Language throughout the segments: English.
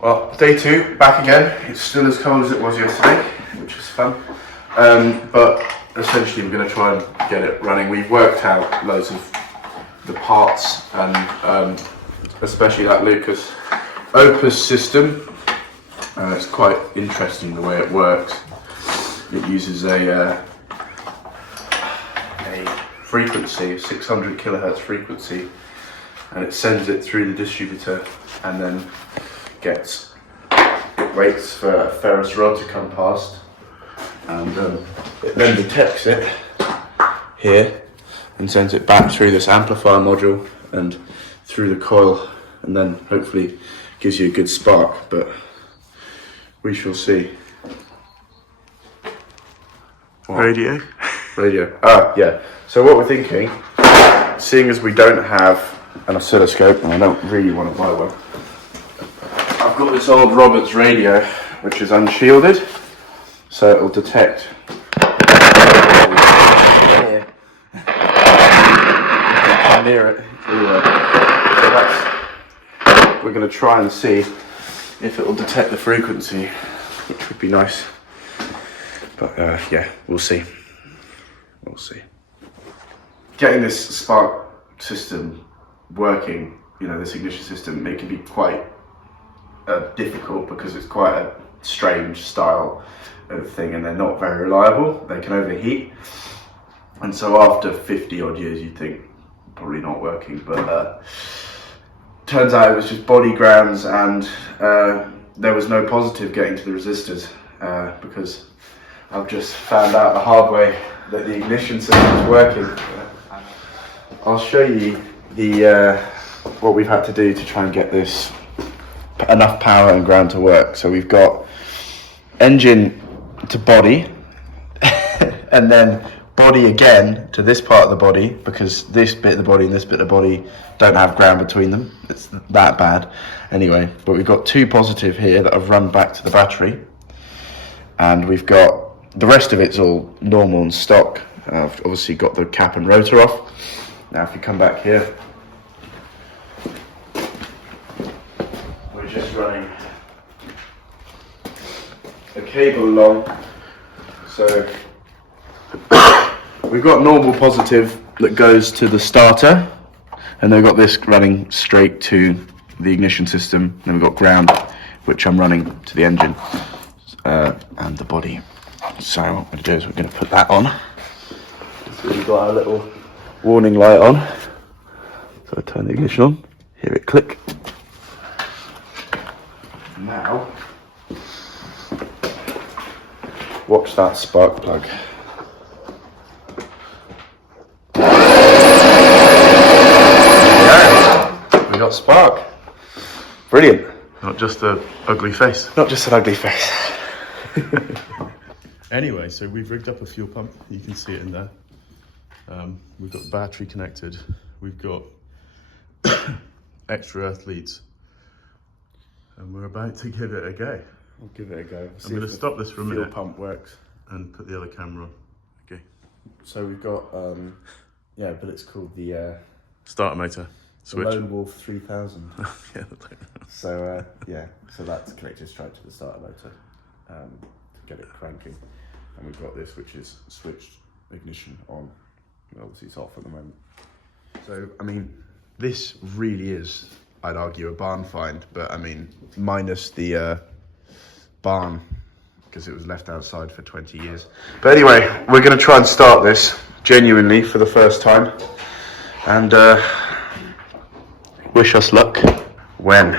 Well, day 2, back again. It's still as cold as it was yesterday, which was fun. But essentially we're going to try and get it running. We've worked out loads of the parts and especially that Lucas Opus system. It's quite interesting the way it works. It uses a frequency, a 600 kilohertz frequency, and it sends it through the distributor and then it waits for a ferrous rod to come past, and it then detects it here and sends it back through this amplifier module and through the coil, and then hopefully gives you a good spark, but we shall see. What? Radio? Yeah. So what we're thinking, seeing as we don't have an oscilloscope, and I don't really want to buy one, I've got this old Roberts radio, which is unshielded, so it'll detect near it. So we're going to try and see if it will detect the frequency, which would be nice. But yeah, we'll see. Getting this spark system working, this ignition system, it can be quite difficult because it's quite a strange style of thing, and they're not very reliable. They can overheat, and so after 50 odd years you'd think probably not working, but turns out it was just body grounds, and there was no positive getting to the resistors, because I've just found out the hard way that the ignition system is working. I'll show you what we've had to do to try and get this enough power and ground to work. So we've got engine to body and then body again to this part of the body, because this bit of the body and this bit of the body don't have ground between them. It's that bad. Anyway, but we've got 2 positive here that have run back to the battery, and we've got the rest of it's all normal and stock. I've obviously got the cap and rotor off. Now if you come back here, we're just running a cable along. So we've got normal positive that goes to the starter, and then we've got this running straight to the ignition system. Then we've got ground, which I'm running to the engine and the body. So what I'm going to do is we're going to put that on. So we've got our little warning light on. So I turn the ignition on, hear it click. Now, watch that spark plug. Yeah, we got spark. Brilliant. Not just an ugly face. Not just an ugly face. Anyway, so we've rigged up a fuel pump. You can see it in there. We've got the battery connected. We've got extra earth leads. And we're about to give it a go. We'll give it a go. I'm going to stop this for a minute. Fuel pump works. And put the other camera on. Okay. So we've got, but it's called the starter motor. Switch. Lone Wolf 3000. Yeah, so so that's connected straight to the starter motor to get it cranking. And we've got this, which is switched ignition on. Obviously it's off at the moment. So I mean, this really is, I'd argue, a barn find, but I mean, minus the barn, because it was left outside for 20 years. But anyway, we're going to try and start this genuinely for the first time, and wish us luck. When?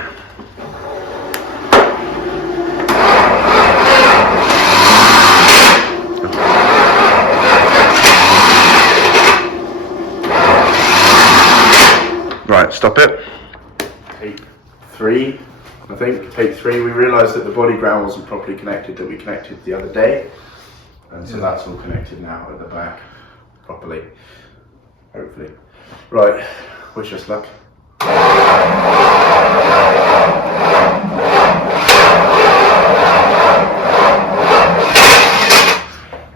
Right, stop it. Take 3, I think. Take 3. We realised that the body ground wasn't properly connected, that we connected the other day. And so that's all connected now at the back properly, hopefully. Right, wish us luck.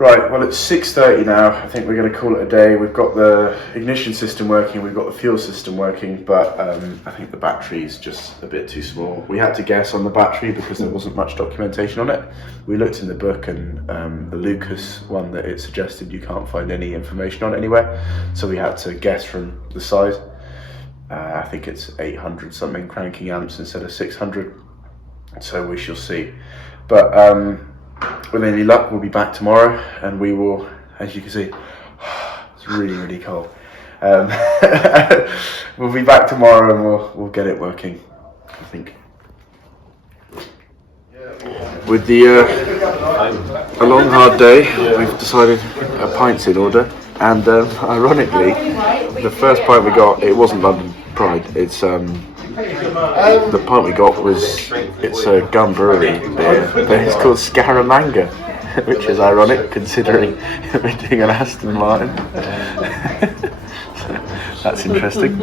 Right, well it's 6:30 now. I think we're going to call it a day. We've got the ignition system working, we've got the fuel system working, but I think the battery's just a bit too small. We had to guess on the battery because there wasn't much documentation on it. We looked in the book, and the Lucas one that it suggested, you can't find any information on it anywhere. So we had to guess from the size. I think it's 800 something cranking amps instead of 600. So we shall see. But with any luck, we'll be back tomorrow, and we will, as you can see, it's really, really cold. We'll be back tomorrow, and we'll get it working, I think. With a long, hard day, we've decided a pint's in order, and ironically, the first pint we got, it wasn't London Pride. It's the pint we got it's a Gun Brewery beer, but it's called Scaramanga, which is ironic considering we're doing an Aston Martin. So that's interesting.